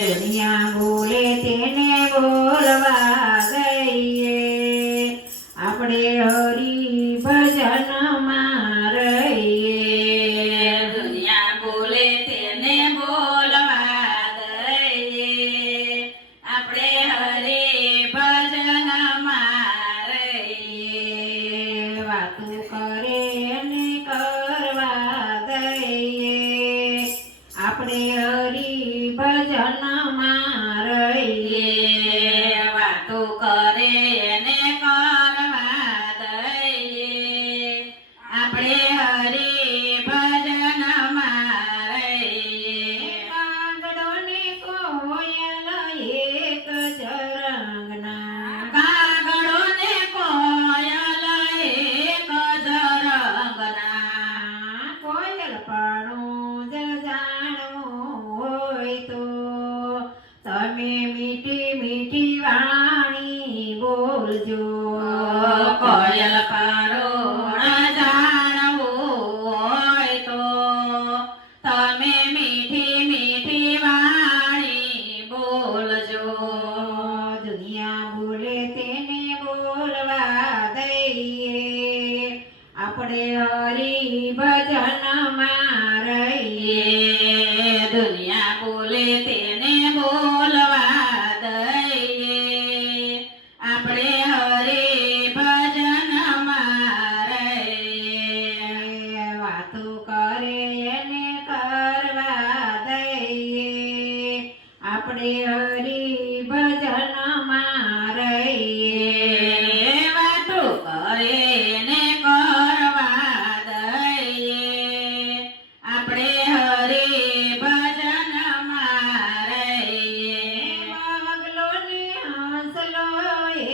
દુનિયા બોલે તેને બોલવા દઈએ, આપણે હરી ભજનમાં રહીએ. દુનિયા બોલે તેને બોલવા દઈએ, આપણે હરે ભજનમાં રહીએ. વાતું કરે ને કરવા દઈએ, આપણે હરી ભજનમાં રહીએ. વાતો કરે ને કરવા દઈએ, આપણે હરે ભજનમાં રહીએ. કાગડો ને કોયલ એક જ રંગના, કાગડો ને કોયલ એક જ રંગના, કોયલ પણ જ જાણવું હોય તો તમે મીઠી મીઠી વાણી બોલજો. કોયલ પરોણ જાણવું હોય તો તમે મીઠી મીઠી વાણી બોલજો. દુનિયા બોલે તેને બોલવા દઈએ, આપણે હરી ભજનમાં રહીએ. દુનિયા બોલે તેને બોલવા દઈએ, આપણે હરે ભજનમાં રહીએ. વાતો કરે એને કરવા દઈએ, આપણે હરી ભજનમાં રહીએ. વાતો કરે ને કરવા દઈએ, આપણે હરે ભજનમાં રહીએ. વાગલો ને હંસલો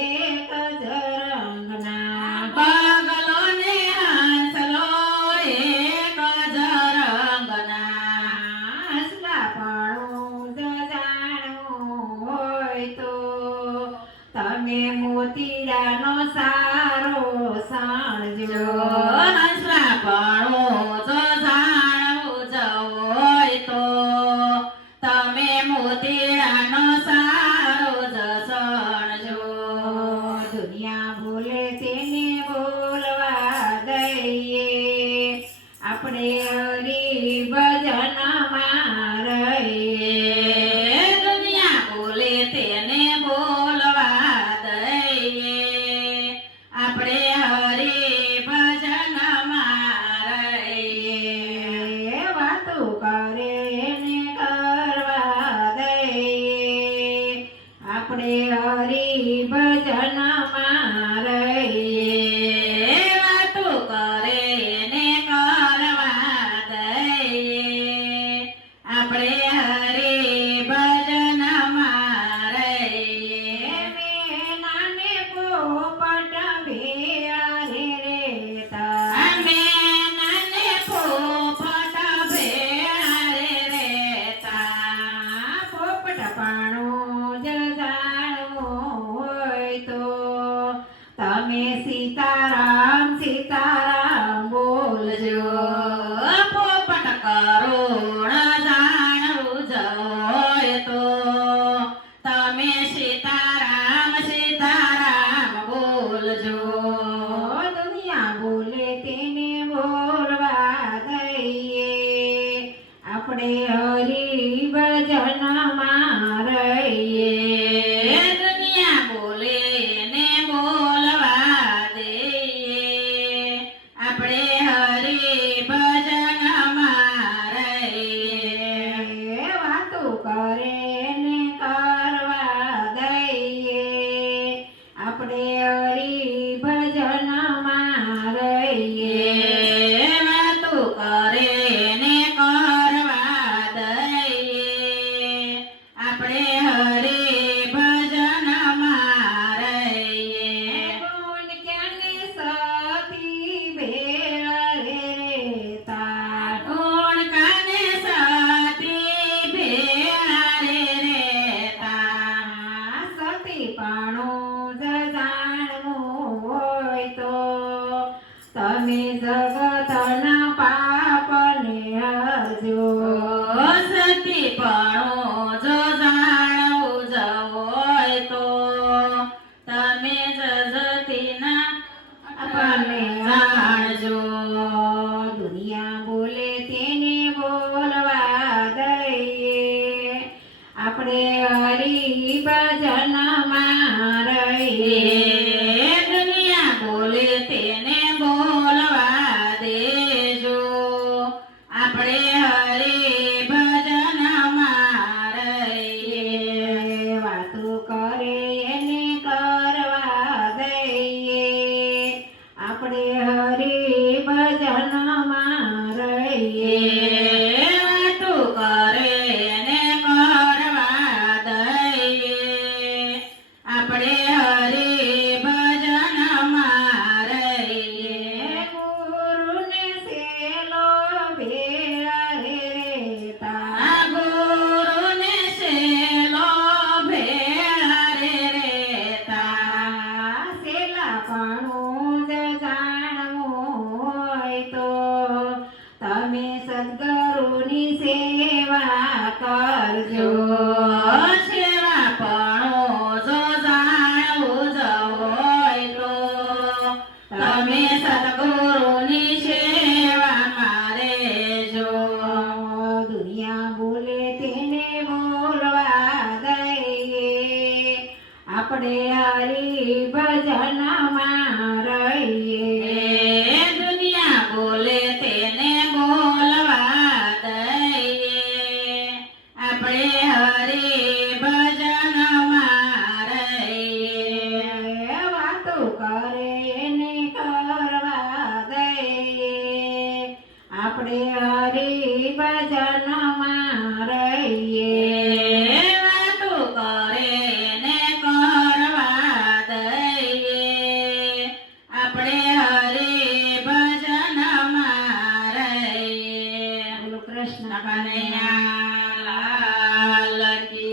એક જ રંગના, બગલો ને હંસલો એક જ રંગના, હસલાપણું જ જાણવું હોય તો તમે મોતીડાનો સારો સાણજો. હંસલાપણું જો જાણવું જ હોય તો તમે મોતીડાનો સારો જ સણજો. દુનિયા બોલે તેને બોલવા દઈએ, આપણે હરી ભજનમાં રહીએ. દુનિયા બોલે તેને બોલવા દઈએ, આપણે હરે ભજનમાં રહીએ. વાતો કરે એને કરવા દઈએ, આપણે હરી ભજનમાં રહીએ. વાતો કરે ને કરવા દઈએ, ભેળા રે રેતા આ ગુરુને શેલો ભેળા રે રેતા સેલાપણું જ જાણવું હોય તો તમે સદ્ગુરુની સેવા કરજો સેવાપણું જો જાણવું જ હોય તો તમે સદગુરુની સેવામાં રહેજો. દુનિયા બોલે તેને બોલવા દઈએ આપણે હરિ ભજનમાં રહીએ દુનિયા બોલે તેને બોલવા દઈએ આપણે હરિ ભજનમાં રહીએ. વાતો કરે એને કરવા દઈએ આપણે હરિ ભજનમાં રહીએ વાતો કરે ને કરવા દઈએ આપણે હરિ ભજનમાં રહીએ. બોલો કૃષ્ણ કનૈયા લાલ કી